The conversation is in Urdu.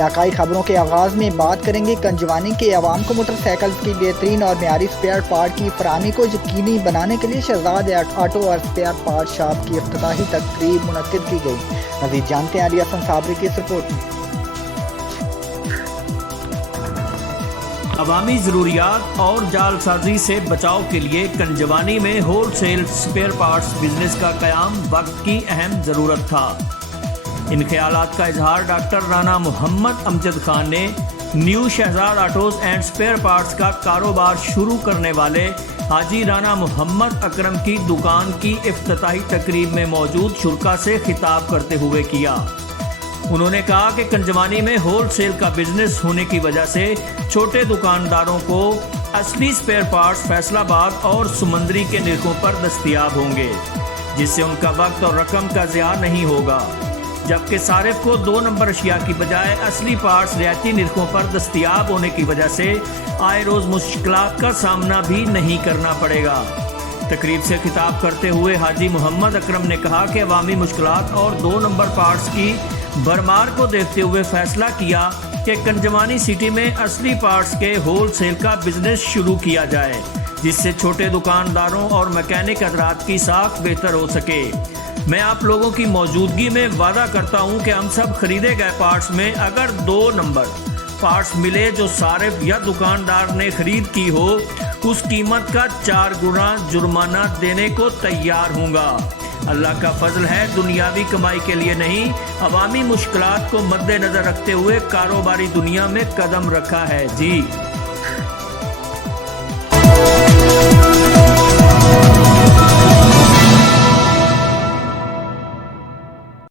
علاقائی خبروں کے آغاز میں بات کریں گے کنجوانی کے عوام کو موٹر سائیکل کی بہترین اور معیاری اسپیئر پارٹ کی فراہمی کو یقینی بنانے کے لیے شہزاد آٹو اور اسپیئر پارٹ شاپ کی افتتاحی تقریب منعقد کی گئی۔ مزید جانتے ہیں علی حسن صابری کی اس رپورٹ میں۔ عوامی ضروریات اور جعل سازی سے بچاؤ کے لیے کنجوانی میں wholesale spare parts business کا قیام وقت کی اہم ضرورت تھا۔ ان خیالات کا اظہار ڈاکٹر رانا محمد امجد خان نے new Shahzad autos and spare parts کا کاروبار شروع کرنے والے حاجی رانا محمد اکرم کی دکان کی افتتاحی تقریب میں موجود شرکاء سے خطاب کرتے ہوئے کیا۔ انہوں نے کہا کہ کنجوانی میں ہول سیل کا بزنس ہونے کی وجہ سے چھوٹے دکانداروں کو اصلی اسپیئر پارٹس فیصل آباد اور سمندری کے نرخوں پر دستیاب ہوں گے، جس سے ان کا وقت اور رقم کا ضیاع نہیں ہوگا، جبکہ صارف کو 2 نمبر اشیاء کی بجائے اصلی پارٹس رعایتی نرخوں پر دستیاب ہونے کی وجہ سے آئے روز مشکلات کا سامنا بھی نہیں کرنا پڑے گا۔ تقریب سے خطاب کرتے ہوئے حاجی محمد اکرم نے کہا کہ عوامی مشکلات اور 2 نمبر پارٹس کی بھرمار کو دیکھتے ہوئے فیصلہ کیا کہ کنجوانی سٹی میں اصلی پارٹس کے ہول سیل کا بزنس شروع کیا جائے، جس سے چھوٹے دکانداروں اور میکینک حضرات کی ساکھ بہتر ہو سکے۔ میں آپ لوگوں کی موجودگی میں وعدہ کرتا ہوں کہ ہم سب خریدے گئے پارٹس میں اگر 2 نمبر پارٹس ملے جو صارف یا دکاندار نے خرید کی ہو، اس قیمت کا 4 گنا جرمانہ دینے کو تیار ہوں گا۔ اللہ کا فضل ہے، دنیاوی کمائی کے لیے نہیں، عوامی مشکلات کو مد نظر رکھتے ہوئے کاروباری دنیا میں قدم رکھا ہے۔ جی